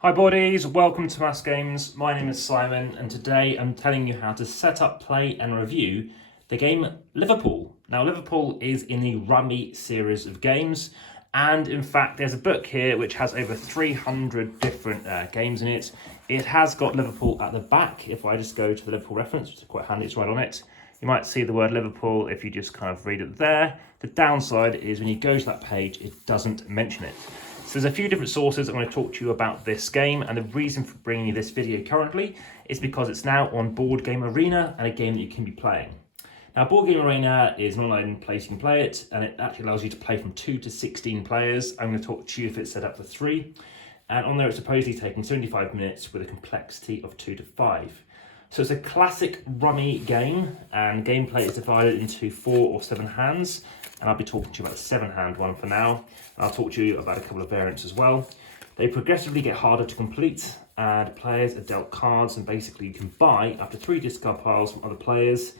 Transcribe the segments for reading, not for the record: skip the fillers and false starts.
Hi buddies, welcome to Amass Games. My name is Simon and today I'm telling you how to set up, play and review the game Liverpool. Now Liverpool is in the Rummy series of games, and in fact there's a book here which has over 300 different games in it. It has got Liverpool at the back. If I just go to the Liverpool reference, which is quite handy, it's right on it. You might see the word Liverpool if you just kind of read it there. The downside is when you go to that page, it doesn't mention it. So there's a few different sources I'm going to talk to you about this game, and the reason for bringing you this video currently is because it's now on Board Game Arena and a game that you can be playing. Now Board Game Arena is an online place you can play it, and it actually allows you to play from 2 to 16 players. I'm going to talk to you if it's set up for 3, and on there it's supposedly taking 75 minutes with a complexity of 2 to 5. So it's a classic Rummy game, and gameplay is divided into 4 or 7 hands, and I'll be talking to you about the 7-hand one for now. I'll talk to you about a couple of variants as well. They progressively get harder to complete, and players are dealt cards, and basically you can buy up to 3 discard piles from other players,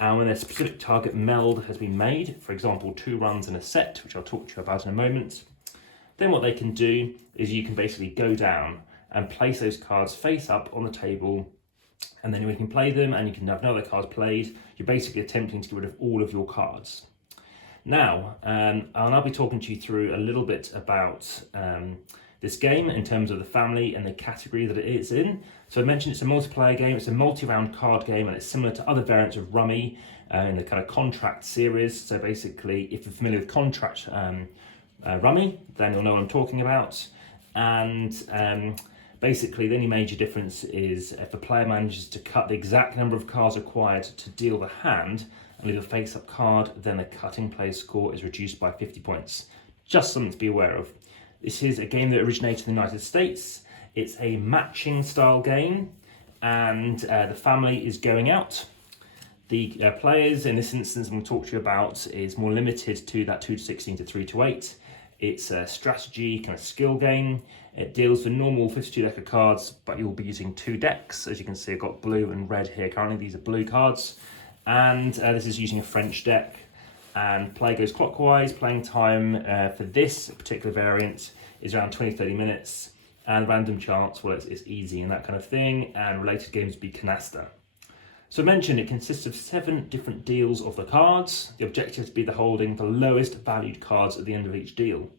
and when a specific target meld has been made, for example 2 runs in a set, which I'll talk to you about in a moment, then what they can do is you can basically go down and place those cards face up on the table, and then you can play them and you can have no other cards played. You're basically attempting to get rid of all of your cards. Now, I'll be talking to you through a little bit about this game in terms of the family and the category that it is in. So I mentioned it's a multiplayer game, it's a multi-round card game, and it's similar to other variants of Rummy in the kind of contract series. So basically, if you're familiar with contract Rummy, then you'll know what I'm talking about. And basically, the only major difference is if a player manages to cut the exact number of cards required to deal the hand and leave a face-up card, then the cutting player's score is reduced by 50 points. Just something to be aware of. This is a game that originated in the United States. It's a matching style game, and the family is going out. The players, in this instance I'm going to talk to you about, is more limited to that 2 to 16 to 3 to 8. It's a strategy kind of skill game. It deals with normal 52 deck of cards, but you'll be using 2 decks. As you can see, I've got blue and red here currently. These are blue cards. And this is using a French deck. And play goes clockwise. Playing time for this particular variant is around 20-30 minutes. And random chance, well, it's easy and that kind of thing. And related games would be canasta. So I mentioned it consists of 7 different deals of the cards. The objective is to be the holding the lowest valued cards at the end of each deal.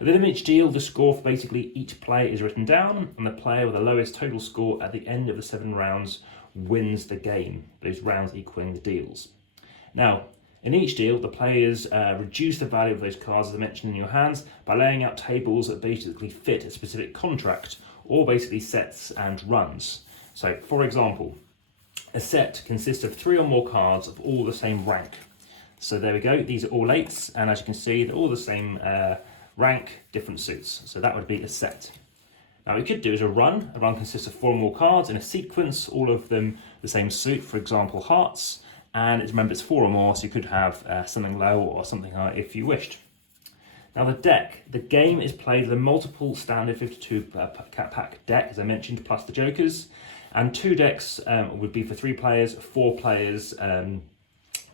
At the end of each deal, the score for basically each player is written down, and the player with the lowest total score at the end of the 7 rounds wins the game, those rounds equaling the deals. Now, in each deal, the players reduce the value of those cards, as I mentioned, in your hands by laying out tables that basically fit a specific contract, or basically sets and runs. So, for example, a set consists of 3 or more cards of all the same rank. So there we go, these are all 8s, and as you can see, they're all the same rank, different suits. So that would be a set. Now what we could do is a run. A run consists of 4 or more cards in a sequence, all of them the same suit, for example hearts, and remember it's 4 or more, so you could have something low or something high if you wished. Now the game is played with a multiple standard 52 pack deck, as I mentioned, plus the jokers. And 2 decks would be for 3 players, 4 players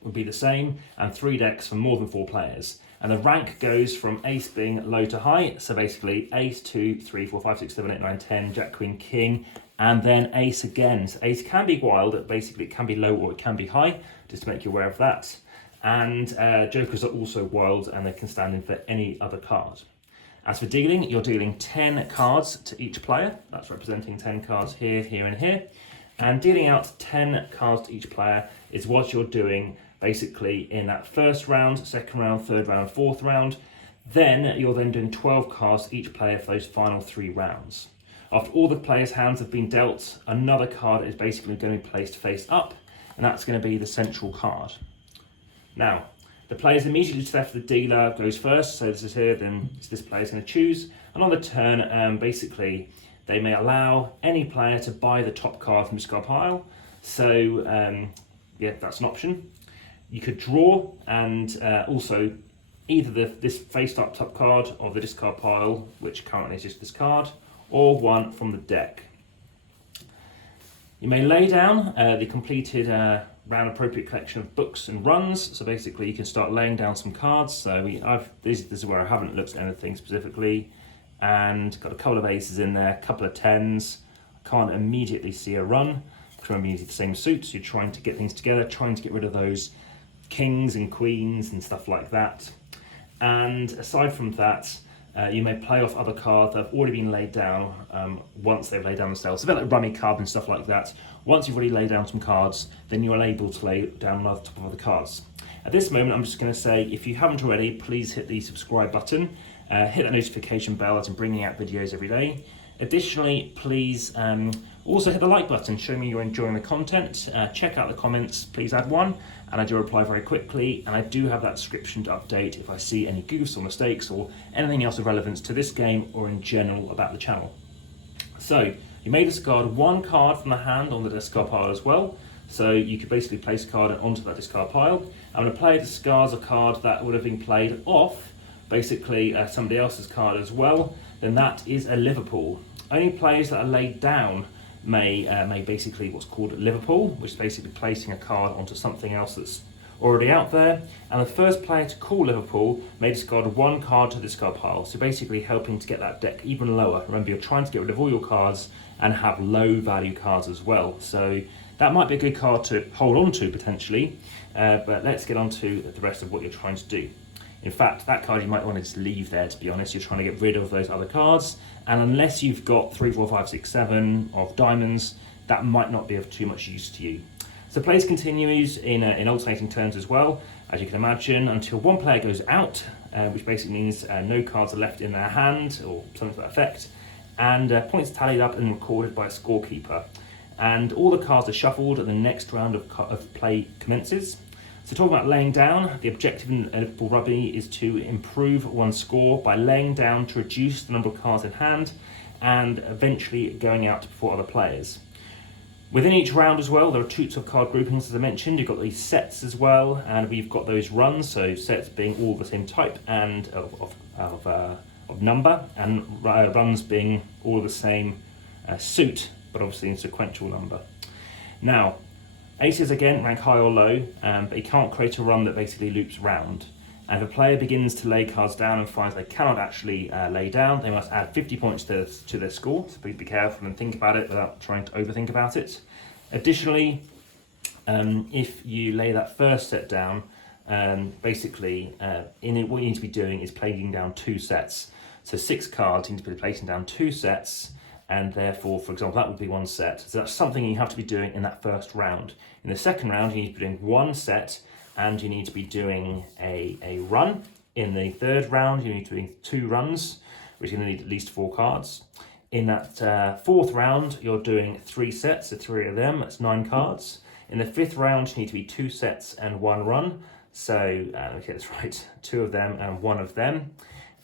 would be the same, and 3 decks for more than 4 players. And the rank goes from ace being low to high, so basically ace, 2, 3, 4, 5, 6, 7, 8, 9, 10, jack, queen, king, and then ace again. So ace can be wild, basically it can be low or it can be high, just to make you aware of that. And jokers are also wild, and they can stand in for any other card. As for dealing, you're dealing 10 cards to each player. That's representing 10 cards here, here, and here. And dealing out 10 cards to each player is what you're doing basically in that first round, second round, third round, fourth round. Then you're then doing 12 cards to each player for those final 3 rounds. After all the players' hands have been dealt, another card is basically going to be placed face up, and that's going to be the central card. Now, the players immediately to the left of the dealer goes first, so this is here, then this player is going to choose. And on the turn, basically, they may allow any player to buy the top card from the discard pile. So, yeah, that's an option. You could draw, and also either this face-up top card of the discard pile, which currently is just this card, or one from the deck. You may lay down the completed round appropriate collection of books and runs. So basically you can start laying down some cards. So this is where I haven't looked at anything specifically. and got a couple of aces in there, a couple of tens. I can't immediately see a run, because remember you're using the same suits, you're trying to get things together, trying to get rid of those kings and queens and stuff like that. And aside from that, you may play off other cards that have already been laid down once they've laid down themselves. So a bit like Rummy card and stuff like that. Once you've already laid down some cards, then you are able to lay down another top of other cards. At this moment, I'm just going to say, if you haven't already, please hit the subscribe button, hit that notification bell as I'm bringing out videos every day. Additionally, please also hit the like button, show me you're enjoying the content, check out the comments, please add one, and I do reply very quickly, and I do have that description to update if I see any goofs or mistakes or anything else of relevance to this game or in general about the channel. So, you may discard one card from the hand on the discard pile as well, so you could basically place a card onto that discard pile. And when a player discards a card that would have been played off, basically somebody else's card as well, then that is a Liverpool. Only players that are laid down may basically what's called Liverpool, which is basically placing a card onto something else that's already out there. And the first player to call Liverpool may discard one card to the discard pile, so basically helping to get that deck even lower. Remember, you're trying to get rid of all your cards and have low value cards as well. So that might be a good card to hold on to potentially, but let's get on to the rest of what you're trying to do. In fact, that card you might want to just leave there, to be honest. You're trying to get rid of those other cards, and unless you've got 3, 4, 5, 6, 7 of diamonds, that might not be of too much use to you. So play continues in alternating turns as well, as you can imagine, until one player goes out, which basically means no cards are left in their hand, or something to that effect, and points tallied up and recorded by a scorekeeper. And all the cards are shuffled and the next round of play commences. So talking about laying down, the objective in Liverpool Rugby is to improve one's score by laying down to reduce the number of cards in hand and eventually going out before other players. Within each round as well, there are two of card groupings, as I mentioned. You've got these sets as well, and we've got those runs, so sets being all the same type and of number, and runs being all the same suit, but obviously in sequential number. Now, aces again rank high or low, but you can't create a run that basically loops round. And if a player begins to lay cards down and finds they cannot actually lay down, they must add 50 points to their score. So please be careful and think about it without trying to overthink about it. Additionally, if you lay that first set down, basically what you need to be doing is playing down 2 sets. So 6 cards, you need to be placing down 2 sets, and therefore, for example, that would be 1 set. So that's something you have to be doing in that first round. In the second round, you need to be doing 1 set, and you need to be doing a run. In the third round, you need to be doing 2 runs, which you're going to need at least 4 cards. In that fourth round, you're doing 3 sets, so 3 of them, that's 9 cards. In the 5th round, you need to be 2 sets and 1 run. So, okay, that's right, 2 of them and 1 of them.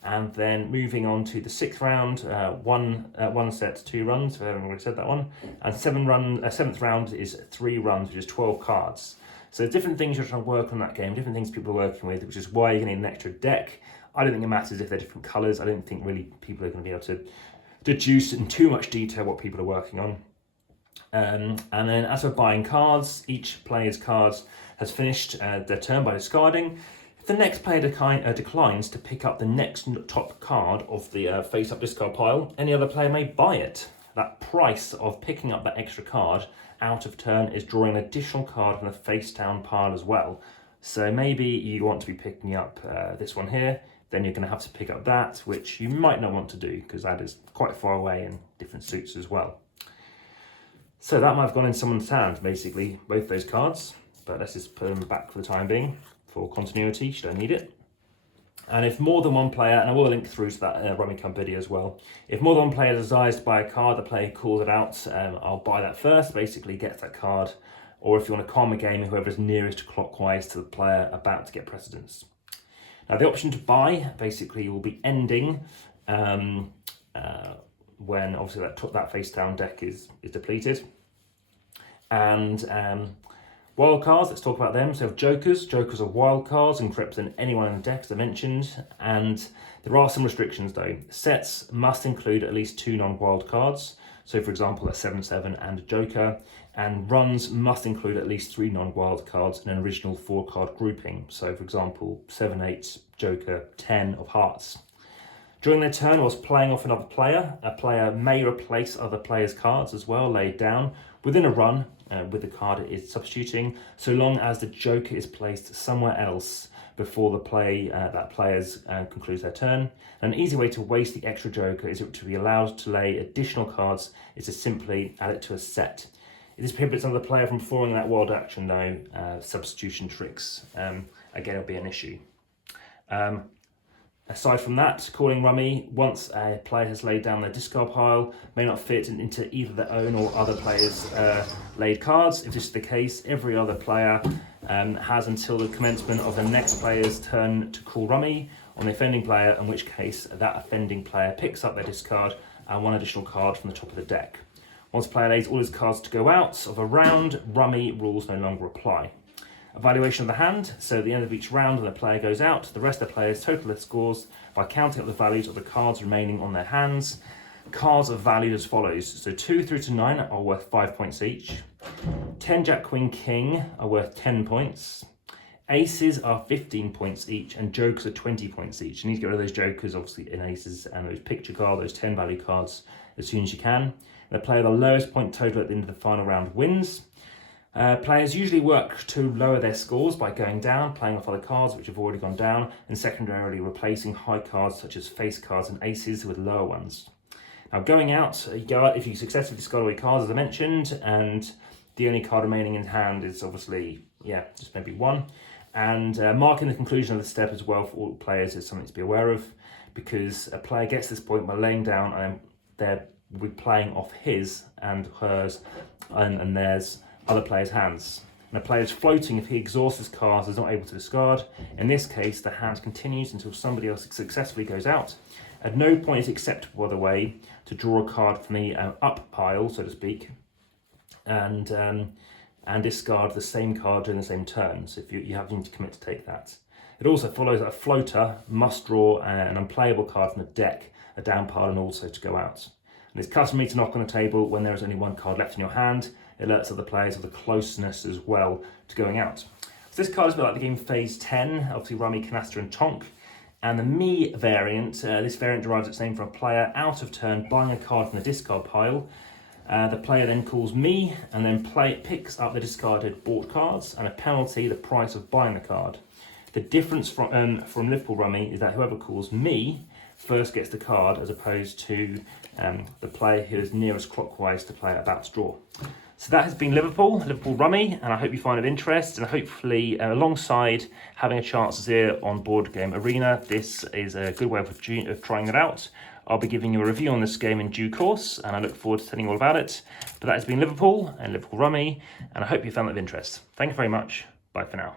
And then moving on to the 6th round, 1 set, 2 runs, so I haven't already said that one. And 7th round is 3 runs, which is 12 cards. So different things you're trying to work on that game, different things people are working with, which is why you're going to need an extra deck. I don't think it matters if they're different colours. I don't think really people are going to be able to deduce in too much detail what people are working on. And then as for buying cards, each player's cards has finished their turn by discarding. If the next player declines to pick up the next top card of the face-up discard pile, any other player may buy it. That price of picking up that extra card out of turn is drawing an additional card from the face-down pile as well. So maybe you want to be picking up this one here, then you're going to have to pick up that, which you might not want to do because that is quite far away in different suits as well. So that might have gone in someone's hand, basically, both those cards, but let's just put them back for the time being for continuity, should I need it. And if more than one player, and I will link through to that Rummy Card video as well, if more than one player desires to buy a card, the player calls it out, I'll buy that first, basically gets that card, or if you want to calm a game, whoever's nearest clockwise to the player about to get precedence. Now the option to buy basically will be ending when obviously that face down deck is depleted. And wild cards, let's talk about them. So we have jokers. Jokers are wild cards and represent anyone in the deck, as I mentioned. And there are some restrictions though. Sets must include at least 2 non-wild cards. So for example, a 7/7 and a joker. And runs must include at least 3 non-wild cards in an original 4-card grouping. So for example, 7/8, joker, 10 of hearts. During their turn, whilst playing off another player, a player may replace other players' cards as well, laid down within a run with the card it is substituting, so long as the joker is placed somewhere else before the that players concludes their turn. An easy way to waste the extra joker is to be allowed to lay additional cards is to simply add it to a set. It just prohibits another player from performing that wild action though, substitution tricks. Again, it'll be an issue. Aside from that, calling Rummy once a player has laid down their discard pile may not fit into either their own or other players' laid cards. If this is the case, every other player has until the commencement of the next player's turn to call Rummy on the offending player, in which case that offending player picks up their discard and one additional card from the top of the deck. Once the player lays all his cards to go out of a round, Rummy rules no longer apply. Evaluation of the hand, so at the end of each round when the player goes out, the rest of the players total their scores by counting up the values of the cards remaining on their hands. Cards are valued as follows, so 2 through to 9 are worth 5 points each, 10 Jack Queen King are worth 10 points, aces are 15 points each, and jokers are 20 points each. You need to get rid of those jokers, obviously, in aces, and those picture cards, those 10 value cards, as soon as you can. The player with the lowest point total at the end of the final round wins. Players usually work to lower their scores by going down, playing off other cards which have already gone down, and secondarily replacing high cards such as face cards and aces with lower ones. Now going out, you go out if you successfully discard away cards as I mentioned, and the only card remaining in hand is obviously, just maybe one. And marking the conclusion of the step as well for all players is something to be aware of, because a player gets to this point by laying down and they're playing off his and hers and theirs other players' hands. And the player is floating if he exhausts his cards and is not able to discard. In this case, the hand continues until somebody else successfully goes out. At no point is it acceptable, by the way, to draw a card from the up pile, so to speak, and discard the same card during the same turn. So if you have to commit to take that. It also follows that a floater must draw an unplayable card from the deck, a down pile, and also to go out. And it's customary to knock on a table when there is only one card left in your hand. It alerts other players of the closeness as well to going out. So this card is a bit like the game Phase 10, obviously Rummy, Canasta and Tonk. And the Me variant, this variant derives its name from a player out of turn buying a card from the discard pile. The player then calls Me and then picks up the discarded bought cards and a penalty, the price of buying the card. The difference from Liverpool Rummy is that whoever calls Me first gets the card as opposed to the player who is nearest clockwise to player about to draw. So that has been Liverpool Rummy, and I hope you find it of interest, and hopefully alongside having a chance here on Board Game Arena, this is a good way of trying it out. I'll be giving you a review on this game in due course, and I look forward to telling you all about it. But that has been Liverpool and Liverpool Rummy, and I hope you found that of interest. Thank you very much. Bye for now.